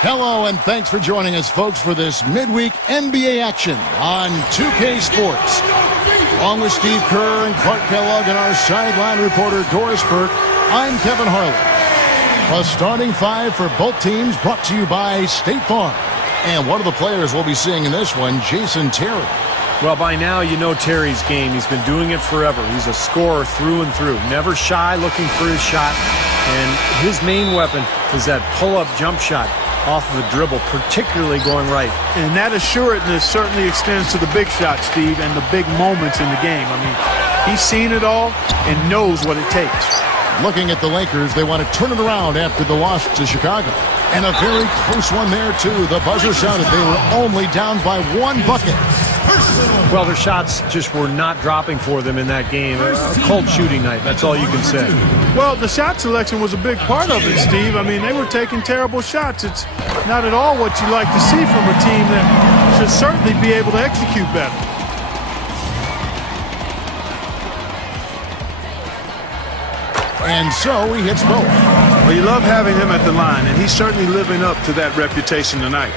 Hello, and thanks for joining us, folks, for this midweek NBA action on 2K Sports. Along with Steve Kerr and Clark Kellogg and our sideline reporter Doris Burke, I'm Kevin Harlan. A starting five for both teams brought to you by State Farm. And one of the players we'll be seeing in this one, Jason Terry. Well, by now you know Terry's game. He's been doing it forever. He's a scorer through and through. Never shy looking for his shot. And his main weapon is that pull-up jump shot off of the dribble, particularly going right. And that assuredness certainly extends to the big shot, Steve, and the big moments in the game. I mean, he's seen it all and knows what it takes. Looking at the Lakers, they want to turn it around after the loss to Chicago. And a very close one there, too. The buzzer sounded. They were only down by one bucket. Well, their shots just were not dropping for them in that game. A cold shooting night, that's all you can say. Well, the shot selection was a big part of it, Steve. I mean, they were taking terrible shots. It's not at all what you like to see from a team that should certainly be able to execute better. And so he hits both. Well, you love having him at the line, and he's certainly living up to that reputation tonight.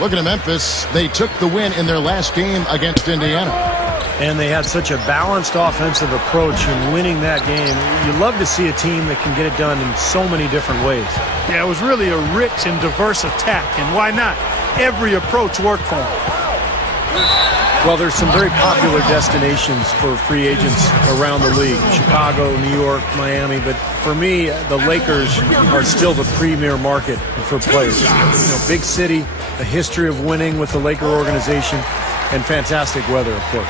Looking at Memphis, they took the win in their last game against Indiana. And they had such a balanced offensive approach in winning that game. You love to see a team that can get it done in so many different ways. Yeah, it was really a rich and diverse attack, and why not? Every approach worked for them. Well, there's some very popular destinations for free agents around the league. Chicago, New York, Miami. But for me, the Lakers are still the premier market for players. You know, big city, a history of winning with the Laker organization, and fantastic weather, of course.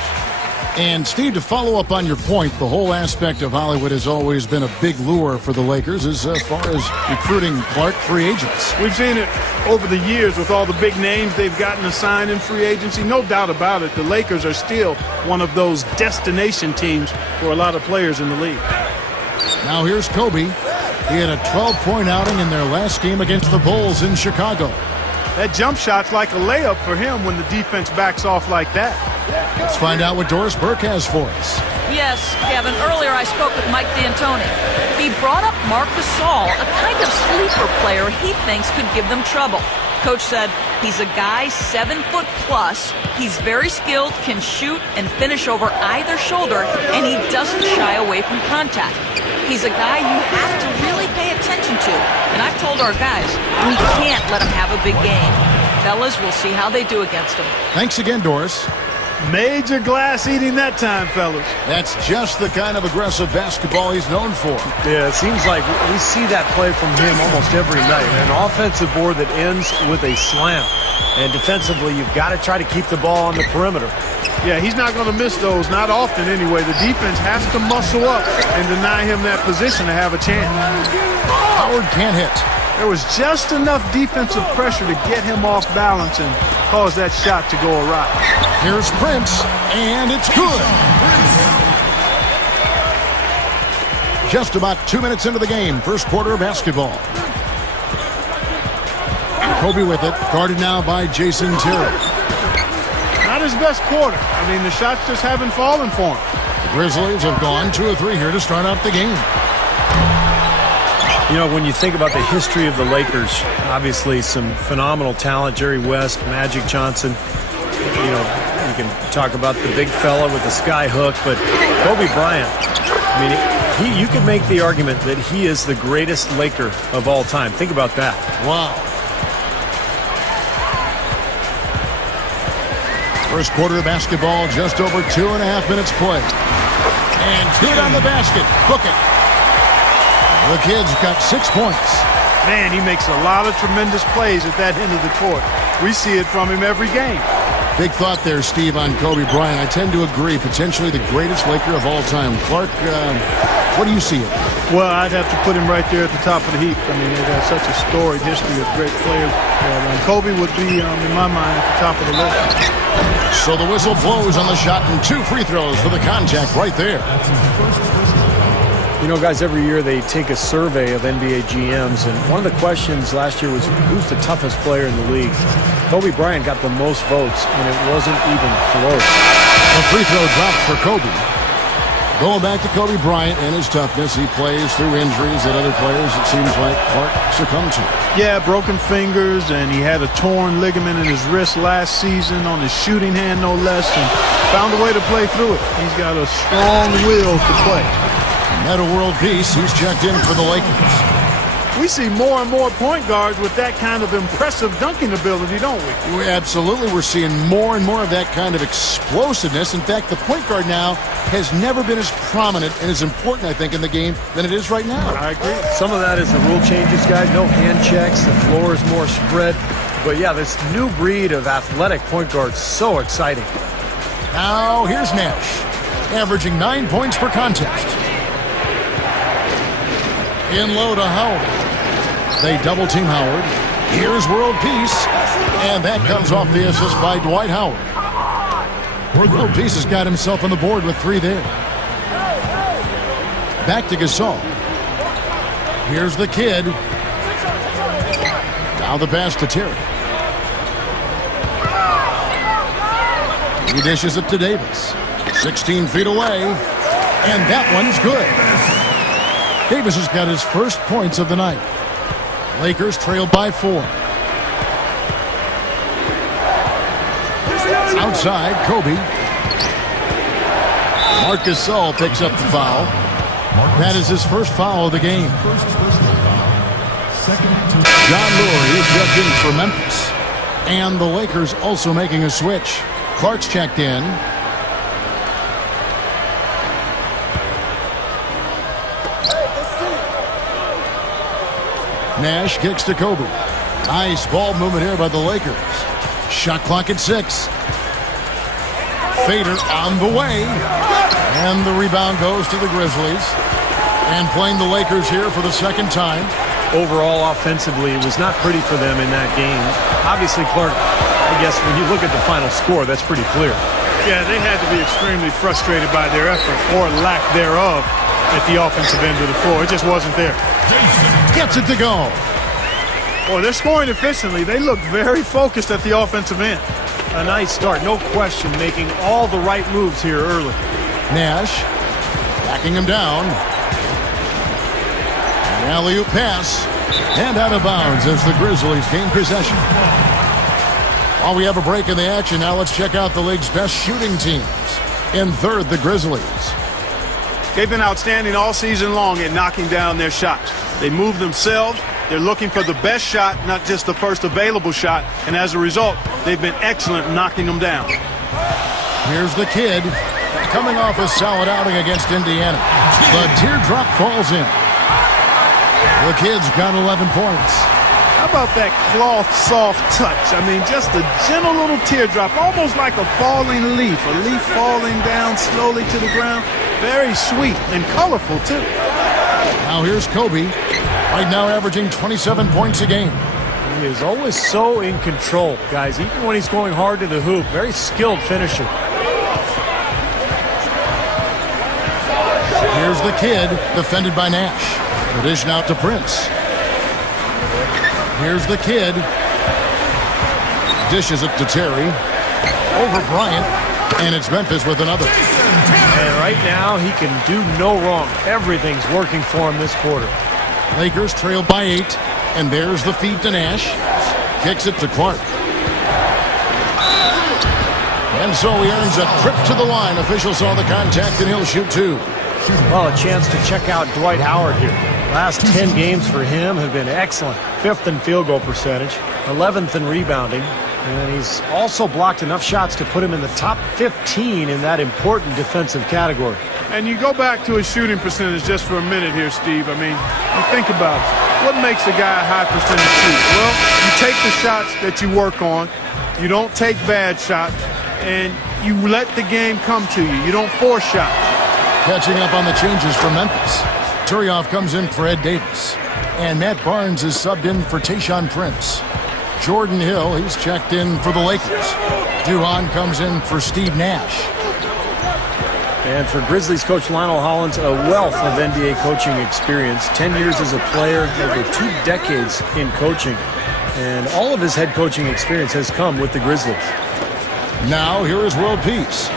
And, Steve, to follow up on your point, the whole aspect of Hollywood has always been a big lure for the Lakers as far as recruiting Clark free agents. We've seen it over the years with all the big names they've gotten assigned in free agency. No doubt about it, the Lakers are still one of those destination teams for a lot of players in the league. Now here's Kobe. He had a 12-point outing in their last game against the Bulls in Chicago. That jump shot's like a layup for him when the defense backs off like that. Let's find out what Doris Burke has for us. Yes, Kevin. Earlier I spoke with Mike D'Antoni. He brought up Marc Gasol, a kind of sleeper player he thinks could give them trouble. Coach said he's a guy 7 foot plus. He's very skilled, can shoot and finish over either shoulder, and he doesn't shy away from contact. He's a guy you have to really pay attention to. And I've told our guys, we can't let him have a big game. Fellas, we'll see how they do against him. Thanks again, Doris. Major glass eating that time, fellas. That's just the kind of aggressive basketball he's known for. Yeah, it seems like we see that play from him almost every night. An offensive board that ends with a slam. And defensively, you've got to try to keep the ball on the perimeter. Yeah, he's not going to miss those, not often anyway. The defense has to muscle up and deny him that position to have a chance. Howard can't hit. There was just enough defensive pressure to get him off balance and cause that shot to go awry. Here's Prince, and it's good. Just about 2 minutes into the game, first quarter of basketball. Kobe with it, guarded now by Jason Terry. Not his best quarter. I mean, the shots just haven't fallen for him. The Grizzlies have gone 2 of 3 here to start out the game. You know, when you think about the history of the Lakers, obviously some phenomenal talent, Jerry West, Magic Johnson. You know, you can talk about the big fella with the sky hook, but Kobe Bryant, I mean, you could make the argument that he is the greatest Laker of all time. Think about that. Wow. First quarter of basketball, just over 2.5 minutes play. And good on the basket. Book it. The Kid's got 6 points. Man, he makes a lot of tremendous plays at that end of the court. We see it from him every game. Big thought there, Steve, on Kobe Bryant. I tend to agree, potentially the greatest Laker of all time. Clark, what do you see? Well, I'd have to put him right there at the top of the heap. I mean, they've got such a storied history of great players. Kobe would be, in my mind, at the top of the list. So the whistle blows on the shot and 2 free throws for the contact right there. You know, guys, every year they take a survey of NBA GMs, and one of the questions last year was, who's the toughest player in the league? Kobe Bryant got the most votes, and it wasn't even close. A free throw dropped for Kobe. Going back to Kobe Bryant and his toughness, he plays through injuries that other players, it seems like, Clark succumbed to. Yeah, broken fingers, and he had a torn ligament in his wrist last season on his shooting hand, no less, and found a way to play through it. He's got a strong will to play. Metta World Peace, he's checked in for the Lakers. We see more and more point guards with that kind of impressive dunking ability, don't we? Absolutely. We're seeing more and more of that kind of explosiveness. In fact, the point guard now has never been as prominent and as important, I think, in the game than it is right now. I agree. Some of that is the rule changes, guys. No hand checks. The floor is more spread. But, yeah, this new breed of athletic point guards, so exciting. Now, here's Nash, averaging 9 points per contest. In low to Howard. They double-team Howard. Here's World Peace. And that comes off the assist by Dwight Howard. World Peace has got himself on the board with 3 there. Back to Gasol. Here's the Kid. Now the pass to Terry. He dishes it to Davis. 16 feet away. And that one's good. Davis has got his first points of the night. Lakers trail by 4. Outside, Kobe. Marcus Gasol picks up the foul. That is his first foul of the game. John Lurie is checked in for Memphis. And the Lakers also making a switch. Clark's checked in. Nash kicks to Kobe. Nice ball movement here by the Lakers. Shot clock at 6. Fader on the way. And the rebound goes to the Grizzlies. And playing the Lakers here for the second time. Overall, offensively, it was not pretty for them in that game. Obviously, Clark, I guess when you look at the final score, that's pretty clear. Yeah, they had to be extremely frustrated by their effort or lack thereof at the offensive end of the floor. It just wasn't there. Gets it to go. Well, they're scoring efficiently. They look very focused at the offensive end. A nice start, no question, making all the right moves here early. Nash backing him down. An alley-oop pass. And out of bounds as the Grizzlies gain possession. While we have a break in the action, now let's check out the league's best shooting teams. In third, the Grizzlies. They've been outstanding all season long at knocking down their shots. They move themselves. They're looking for the best shot, not just the first available shot. And as a result, they've been excellent knocking them down. Here's the Kid coming off a solid outing against Indiana. The teardrop falls in. The Kid's got 11 points. How about that cloth soft touch? I mean, just a gentle little teardrop, almost like a falling leaf. A leaf falling down slowly to the ground. Very sweet and colorful, too. Now here's Kobe. Right now averaging 27 points a game. He is always so in control, guys. Even when he's going hard to the hoop. Very skilled finisher. Here's the Kid, defended by Nash. The dish out to Prince. Here's the Kid. Dishes it to Terry. Over Bryant. And it's Memphis with another. And right now, he can do no wrong. Everything's working for him this quarter. Lakers trail by 8. And there's the feed to Nash. Kicks it to Clark. And so he earns a trip to the line. Officials saw the contact, and he'll shoot 2. Well, a chance to check out Dwight Howard here. Last 10 games for him have been excellent. 5th in field goal percentage, 11th in rebounding, and he's also blocked enough shots to put him in the top 15 in that important defensive category. And you go back to his shooting percentage just for a minute here, Steve. I mean, you think about it. What makes a guy a high percentage shoot? Well, you take the shots that you work on. You don't take bad shots, and you let the game come to you. You don't force shots. Catching up on the changes for Memphis. Turioff comes in for Ed Davis. And Matt Barnes is subbed in for Tayshaun Prince. Jordan Hill, he's checked in for the Lakers. Duhon comes in for Steve Nash. And for Grizzlies coach Lionel Hollins, a wealth of NBA coaching experience. 10 years as a player, over 2 decades in coaching. And all of his head coaching experience has come with the Grizzlies. Now, here is World Peace.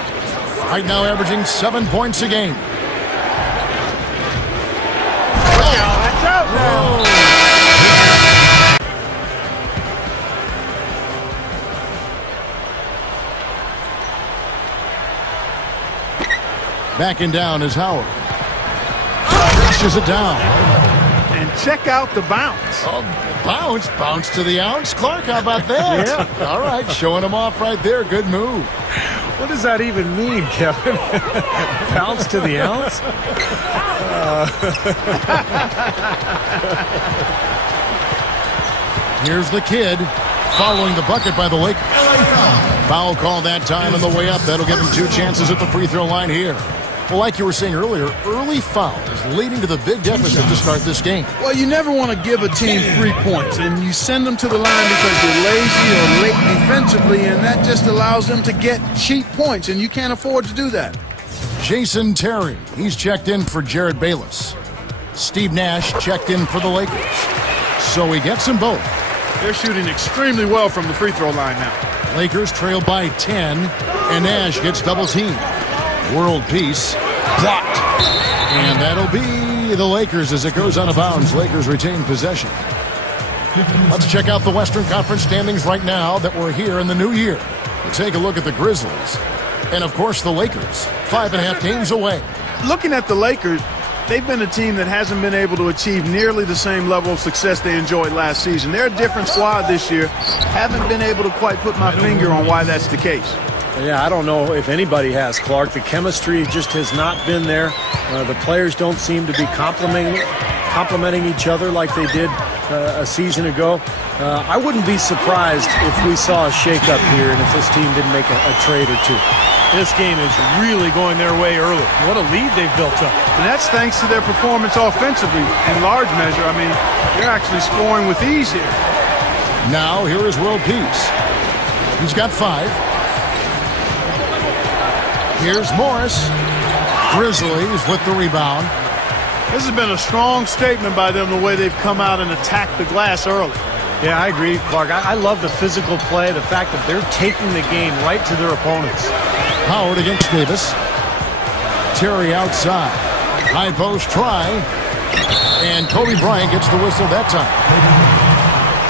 Right now averaging 7 points a game. Backing down is Howard. Pushes it down. And check out the bounce. Oh, bounce to the ounce. Clark, how about that? Yeah. All right, showing him off right there. Good move. What does that even mean, Kevin? Bounce to the ounce? Here's the Kid following the bucket by the Lakers. Foul call that time on the way up. That'll give him 2 chances at the free throw line here. Well, like you were saying earlier, early fouls leading to the big deficit to start this game. Well, you never want to give a team 3 points, and you send them to the line because you're lazy or late defensively, and that just allows them to get cheap points, and you can't afford to do that. Jason Terry, he's checked in for Jared Bayless. Steve Nash checked in for the Lakers. So he gets them both. They're shooting extremely well from the free throw line now. Lakers trail by 10, and Nash gets double teamed. World peace blocked, and that'll be the Lakers as it goes out of bounds. Lakers retain possession. Let's check out the Western Conference standings right now that we're here in the new year. We'll take a look at the Grizzlies and of course the Lakers, 5.5 games away. Looking at the Lakers, they've been a team that hasn't been able to achieve nearly the same level of success they enjoyed last season. They're a different squad this year. Haven't been able to quite put my finger on why that's the case. Yeah, I don't know if anybody has, Clark. The chemistry just has not been there. The players don't seem to be complimenting each other like they did a season ago. I wouldn't be surprised if we saw a shakeup here and if this team didn't make a trade or two. This game is really going their way early. What a lead they've built up. And that's thanks to their performance offensively in large measure. I mean, they're actually scoring with ease here. Now, here is World Peace. He's got 5. Here's Morris. Grizzlies with the rebound. This has been a strong statement by them, the way they've come out and attacked the glass early. Yeah, I agree, Clark. I love the physical play, the fact that they're taking the game right to their opponents. Howard against Davis. Terry outside. High post try. And Kobe Bryant gets the whistle that time.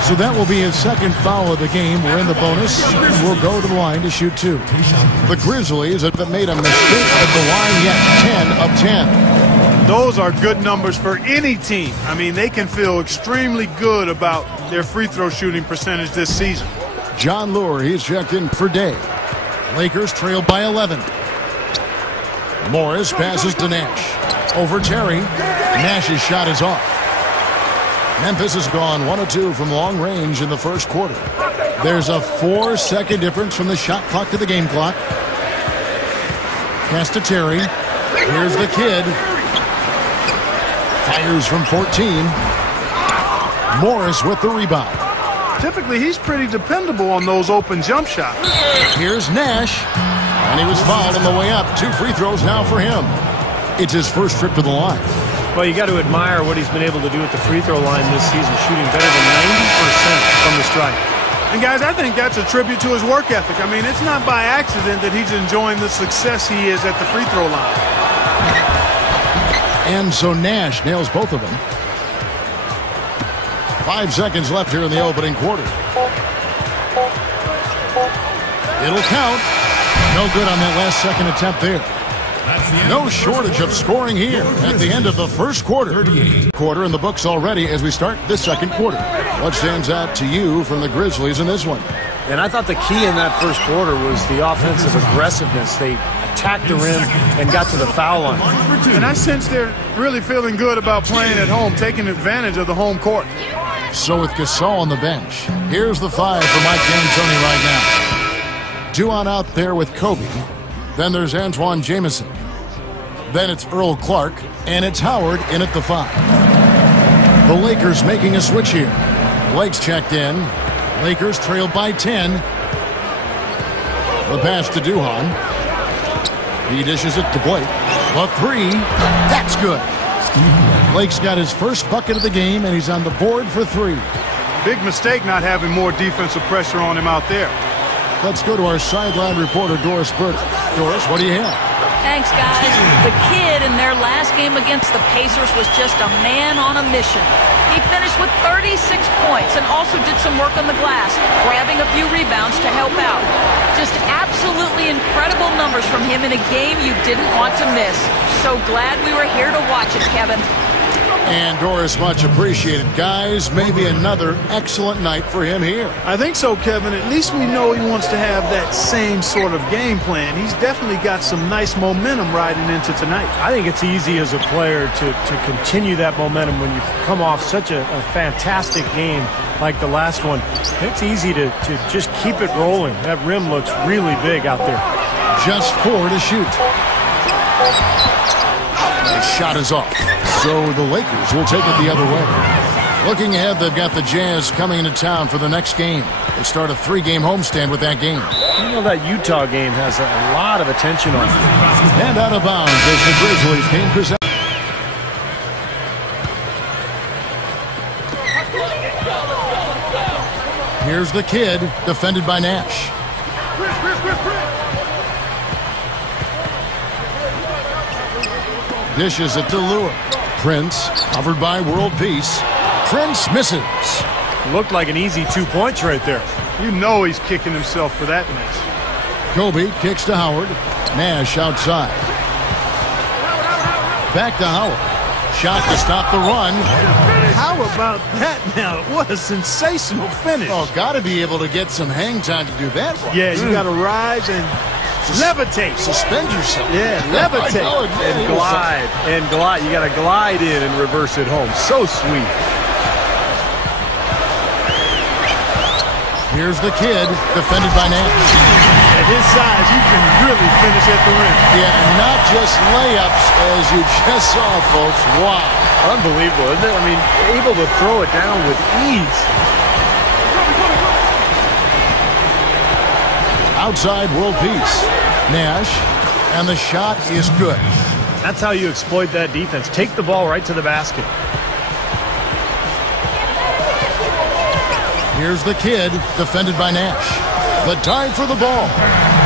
So that will be his 2nd foul of the game. We're in the bonus. We'll go to the line to shoot 2. The Grizzlies have made a mistake at the line yet. 10 of 10. Those are good numbers for any team. I mean, they can feel extremely good about their free throw shooting percentage this season. John Lure, he's checked in for Day. Lakers trail by 11. Morris passes to Nash. Over Terry. Nash's shot is off. Memphis has gone 1 of 2 from long range in the first quarter. There's a 4-second difference from the shot clock to the game clock. Pass to Terry. Here's the Kid. Fires from 14. Morris with the rebound. Typically, he's pretty dependable on those open jump shots. Here's Nash. And he was fouled on the way up. 2 free throws now for him. It's his first trip to the line. Well, you got to admire what he's been able to do at the free throw line this season, shooting better than 90% from the stripe. And guys, I think that's a tribute to his work ethic. I mean, it's not by accident that he's enjoying the success he is at the free throw line. And so Nash nails both of them. 5 seconds left here in the opening quarter. It'll count. No good on that last second attempt there. No shortage of scoring here at the end of the first quarter. Quarter in the books already as we start the second quarter. What stands out to you from the Grizzlies in this one? And I thought the key in that first quarter was the offensive aggressiveness. They attacked the rim and got to the foul line. And I sense they're really feeling good about playing at home, taking advantage of the home court. So with Gasol on the bench, here's the 5 for Mike D'Antoni right now. Duan out there with Kobe. Then there's Antoine Jamison. Then it's Earl Clark, and it's Howard in at the 5. The Lakers making a switch here. Blake's checked in. Lakers trailed by 10. The pass to Duhan. He dishes it to Blake. The 3. That's good. Blake's got his first bucket of the game, and he's on the board for 3. Big mistake not having more defensive pressure on him out there. Let's go to our sideline reporter, Doris Burdick. Doris, what do you have? Thanks, guys. The Kid in their last game against the Pacers was just a man on a mission. He finished with 36 points and also did some work on the glass, grabbing a few rebounds to help out. Just absolutely Absolutely incredible numbers from him in a game you didn't want to miss. So glad we were here to watch it, Kevin. And Doris, much appreciated. Guys, maybe another excellent night for him here. I think so, Kevin. At least we know he wants to have that same sort of game plan. He's definitely got some nice momentum riding into tonight. I think it's easy as a player to continue that momentum when you come off such a fantastic game like the last one. It's easy to just keep it rolling. That rim looks really big out there. Just 4 to shoot. The shot is off. So the Lakers will take it the other way. Looking ahead, they've got the Jazz coming into town for the next game. They start a 3-game homestand with that game. You know that Utah game has a lot of attention on it. And out of bounds as the Grizzlies gain possession. Here's the Kid, defended by Nash. Dishes it to Lure. Prince, covered by World Peace. Prince misses. Looked like an easy 2 points right there. You know he's kicking himself for that miss. Kobe kicks to Howard. Nash outside. Back to Howard. Shot to stop the run. How about that now? What a sensational finish. Oh, got to be able to get some hang time to do that one. Yeah, you got to rise and levitate. Suspend yourself. Yeah, levitate. And glide. And glide. You got to glide in and reverse it home. So sweet. Here's the Kid, defended by Nash. At his size, you can really finish at the rim. Yeah, and not just layups, as you just saw, folks. Wow. Unbelievable, isn't it? I mean, able to throw it down with ease. Outside World Peace. Nash, and the shot is good. That's how you exploit that defense. Take the ball right to the basket. Here's the Kid, defended by Nash. The dive for the ball.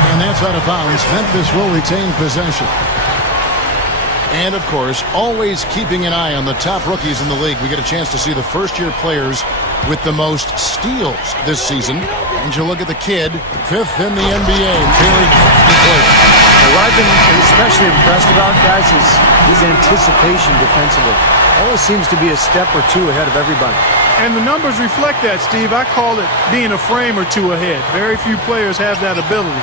And that's out of bounds. Memphis will retain possession. And, of course, always keeping an eye on the top rookies in the league. We get a chance to see the first-year players with the most steals this season. And you look at the Kid, 5th in the NBA. What I've been especially impressed about, guys, is his anticipation defensively. Always seems to be a step or two ahead of everybody. And the numbers reflect that, Steve. I call it being a frame or two ahead. Very few players have that ability.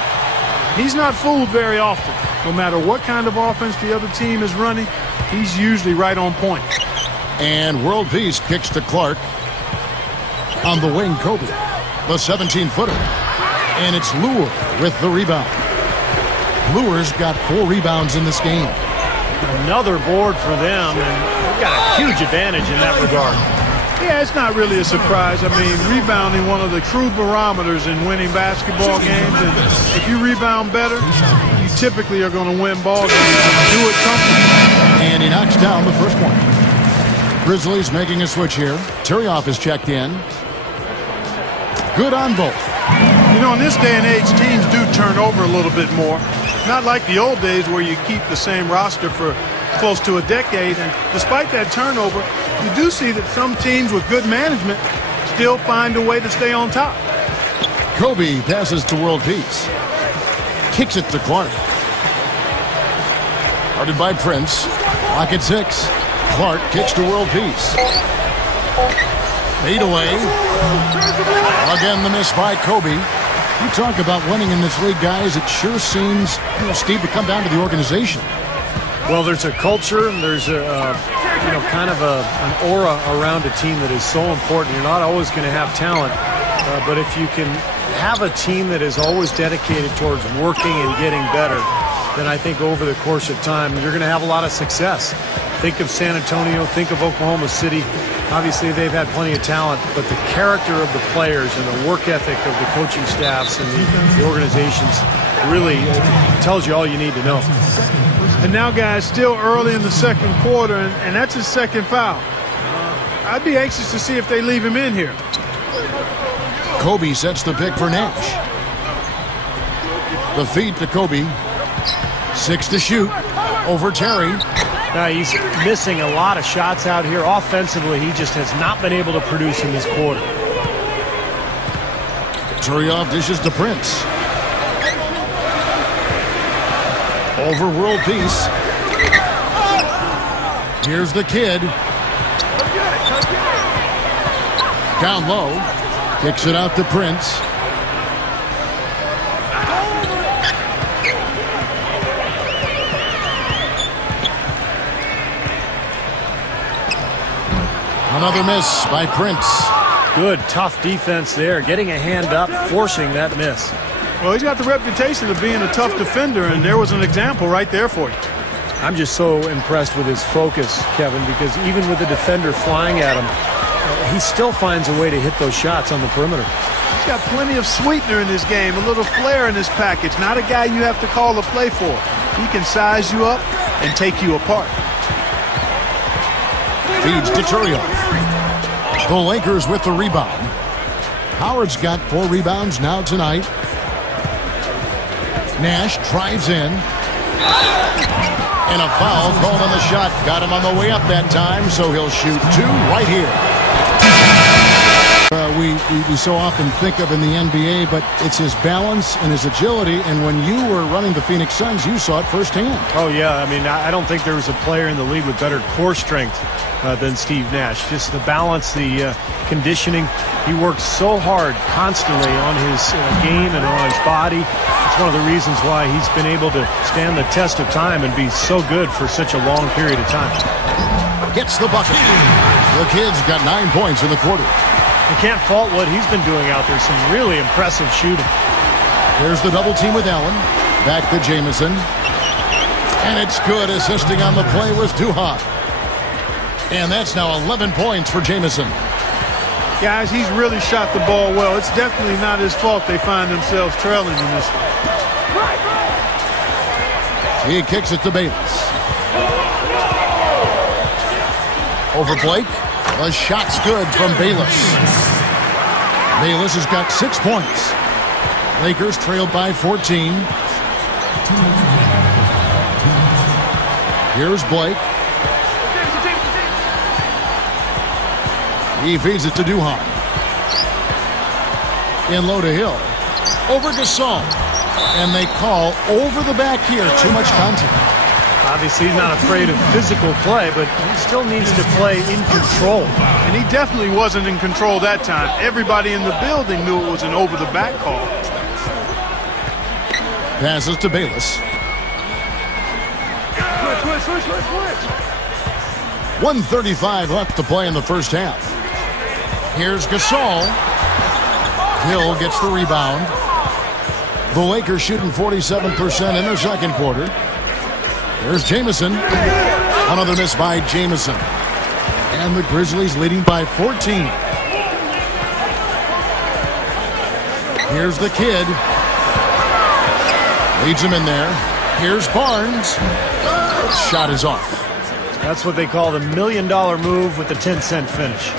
He's not fooled very often. No matter what kind of offense the other team is running, he's usually right on point. And World Peace kicks to Clark. On the wing, Kobe, the 17-footer. And it's Lure with the rebound. Lure's got 4 rebounds in this game. Another board for them, and they've got a huge advantage in that regard. Yeah, it's not really a surprise. I mean, rebounding one of the true barometers in winning basketball games. And if you rebound better, you typically are going to win ball games. Do it comfortably. And he knocks down the first one. Grizzlies making a switch here. T.Rowe is checked in. Good on both. You know, in this day and age, teams do turn over a little bit more. Not like the old days where you keep the same roster for close to a decade. And despite that turnover, you do see that some teams with good management still find a way to stay on top. Kobe passes to World Peace. Kicks it to Clark. Guarded by Prince. Clock at 6. Clark kicks to World Peace. Fade away. Again, the miss by Kobe. You talk about winning in this league, guys. It sure seems, Steve, to come down to the organization. Well, there's a culture, and there's a kind of an aura around a team that is so important. You're not always going to have talent, but if you can have a team that is always dedicated towards working and getting better, then I think over the course of time, you're going to have a lot of success. Think of San Antonio, think of Oklahoma City. Obviously, they've had plenty of talent, but the character of the players and the work ethic of the coaching staffs and the organizations really tells you all you need to know. And now, guys, still early in the second quarter, and that's his second foul. I'd be anxious to see if they leave him in here. Kobe sets the pick for Nash. The feed to Kobe. 6 to shoot over Terry. Now he's missing a lot of shots out here. Offensively, he just has not been able to produce in this quarter. T.Rowe dishes to Prince. Over world peace. Here's the Kid. Down low. Kicks it out to Prince. Another miss by Prince. Good, tough defense there. Getting a hand up, forcing that miss. Well, he's got the reputation of being a tough defender, and there was an example right there for you. I'm just so impressed with his focus, Kevin, because even with the defender flying at him, he still finds a way to hit those shots on the perimeter. He's got plenty of sweetener in this game, a little flair in his package. Not a guy you have to call a play for. He can size you up and take you apart. Feeds to T.Rowe. The Lakers with the rebound. Howard's got 4 rebounds now tonight. Nash drives in. And a foul called on the shot. Got him on the way up that time, so he'll shoot 2 right here. We so often think of in the NBA, but it's his balance and his agility, and when you were running the Phoenix Suns, you saw it firsthand. Oh, yeah. I mean, I don't think there was a player in the league with better core strength than Steve Nash. Just the balance, the conditioning. He worked so hard constantly on his game and on his body. It's one of the reasons why he's been able to stand the test of time and be so good for such a long period of time. Gets the bucket. The Kid's got 9 points in the quarter. You can't fault what he's been doing out there. Some really impressive shooting. There's the double team with Allen. Back to Jamison. And it's good. Assisting on the play was Duhan. And that's now 11 points for Jamison. Guys, he's really shot the ball well. It's definitely not his fault they find themselves trailing in this one. He kicks it to Bayless. Over Blake. The shot's good from Bayless. Bayless has got 6 points. Lakers trailed by 14. Here's Blake. He feeds it to Duhan. In low to Hill. Over Gasol. And they call over the back here. Too much contact. Obviously, he's not afraid of physical play, but he still needs to play in control. And he definitely wasn't in control that time. Everybody in the building knew it was an over-the-back call. Passes to Bayless. 1:35 left to play in the first half. Here's Gasol. Hill gets the rebound. The Lakers shooting 47% in their second quarter. There's Jamison. Another miss by Jamison. And the Grizzlies leading by 14. Here's the Kid. Leads him in there. Here's Barnes. Shot is off. That's what they call the $1 million move with the 10-cent finish.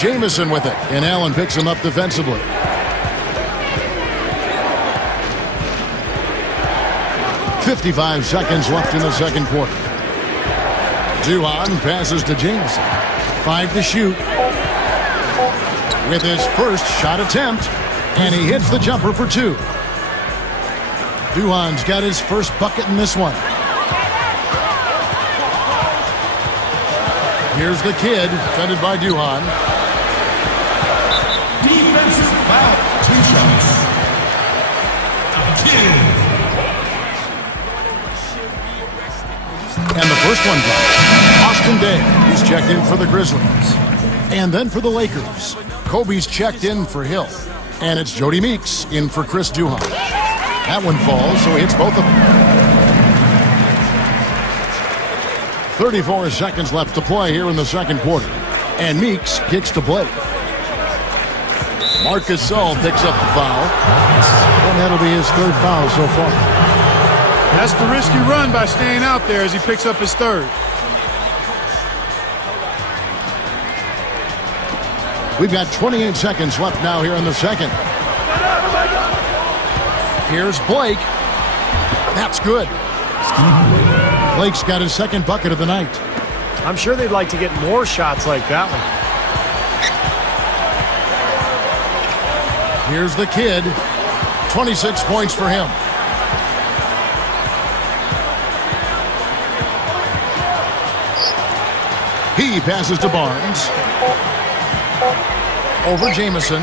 Jamison with it, and Allen picks him up defensively. .55 seconds left in the second quarter. Duhan passes to Jamison. 5 to shoot. With his first shot attempt, and he hits the jumper for 2. Duhan's got his first bucket in this one. Here's the Kid, defended by Duhan. Defensive foul, 2 shots. And the first one comes. Austin Day is checked in for the Grizzlies. And then for the Lakers, Kobe's checked in for Hill. And it's Jody Meeks in for Chris Duhan. That one falls, so he hits both of them. 34 seconds left to play here in the second quarter. And Meeks kicks to Blake. Marc Gasol picks up the foul. And that'll be his 3rd foul so far. That's the risky run by staying out there as he picks up his 3rd. We've got 28 seconds left now here in the second. Here's Blake. That's good. Blake's got his 2nd bucket of the night. I'm sure they'd like to get more shots like that one. Here's the Kid. 26 points for him. He passes to Barnes. Over Jamison.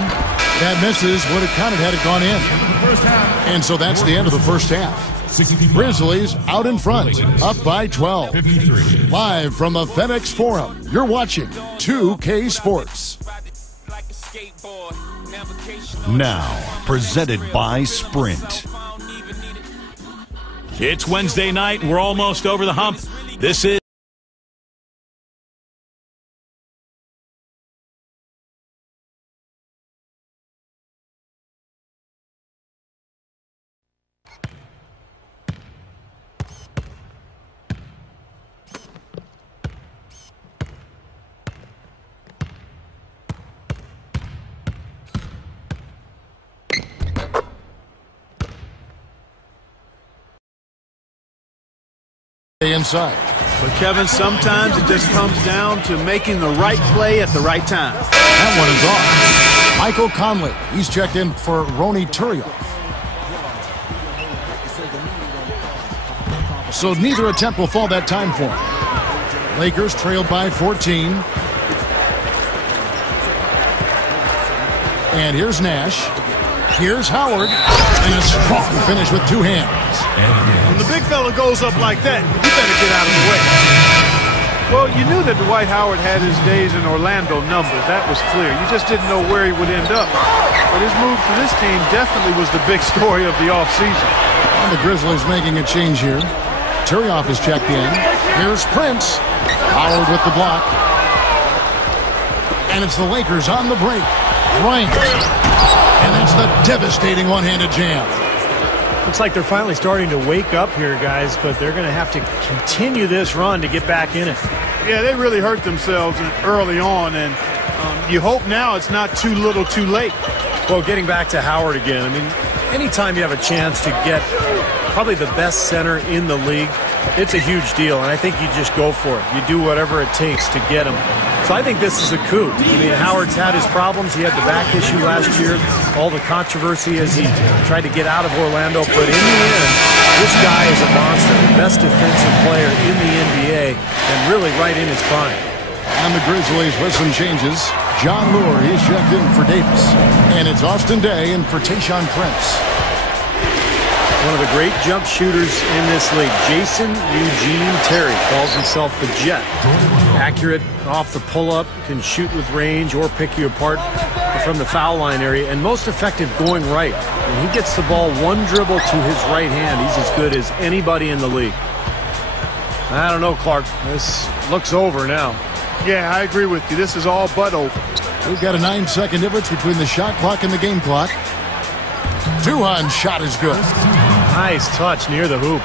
That misses. Would have counted had it gone in. And so that's the end of the first half. Grizzlies out in front, up by 12. Live from the FedEx Forum, you're watching 2K Sports. Now, presented by Sprint. It's Wednesday night. We're almost over the hump. This is inside. But, Kevin, sometimes it just comes down to making the right play at the right time. That one is off. Michael Conley. He's checked in for Ronny Turiaf. So neither attempt will fall that time for him. Lakers trailed by 14. And here's Nash. Here's Howard. And a strong finish with two hands. When the big fella goes up like that, you better get out of the way. Well, you knew that Dwight Howard had his days in Orlando numbered. That was clear. You just didn't know where he would end up. But his move for this team definitely was the big story of the offseason. And the Grizzlies making a change here. Turiaf is checked in. Here's Prince. Howard with the block. And it's the Lakers on the break. Bryant. And that's the devastating one-handed jam. Looks like they're finally starting to wake up here, guys, but they're going to have to continue this run to get back in it. Yeah, they really hurt themselves early on, and you hope now it's not too little too late. Well, getting back to Howard again, I mean, anytime you have a chance to get probably the best center in the league, it's a huge deal, and I think you just go for it. You do whatever it takes to get him. So I think this is a coup. I mean, Howard's had his problems. He had the back issue last year, all the controversy as he tried to get out of Orlando. But in the end, this guy is a monster, the best defensive player in the NBA, and really right in his prime. And the Grizzlies with some changes. John Lure, he's checked in for Davis. And it's Austin Day in for Tayshaun Prince. One of the great jump shooters in this league, Jason Eugene Terry, calls himself the Jet. Accurate off the pull-up, can shoot with range or pick you apart from the foul line area, and most effective going right. When he gets the ball one dribble to his right hand, he's as good as anybody in the league. I don't know, Clark. This looks over now. Yeah, I agree with you. This is all but over. We've got a 9-second difference between the shot clock and the game clock. Duhan's shot is good. Nice touch near the hoop.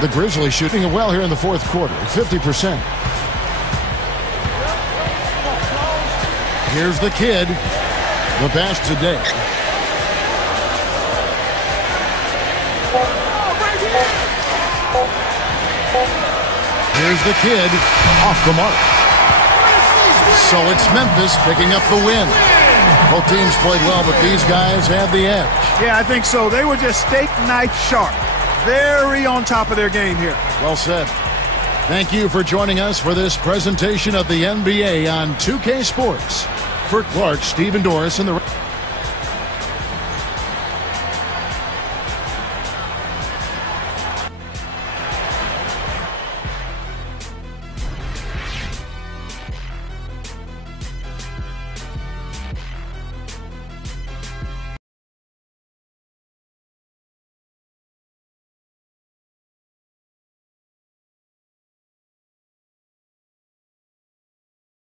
The Grizzlies shooting it well here in the fourth quarter at 50%. Here's the Kid. The pass today. Here's the Kid off the mark. So it's Memphis picking up the win. Both teams played well, but these guys had the edge. Yeah, I think so. They were just steak knife sharp. Very on top of their game here. Well said. Thank you for joining us for this presentation of the NBA on 2K Sports. For Clark, Steve, and Doris, and the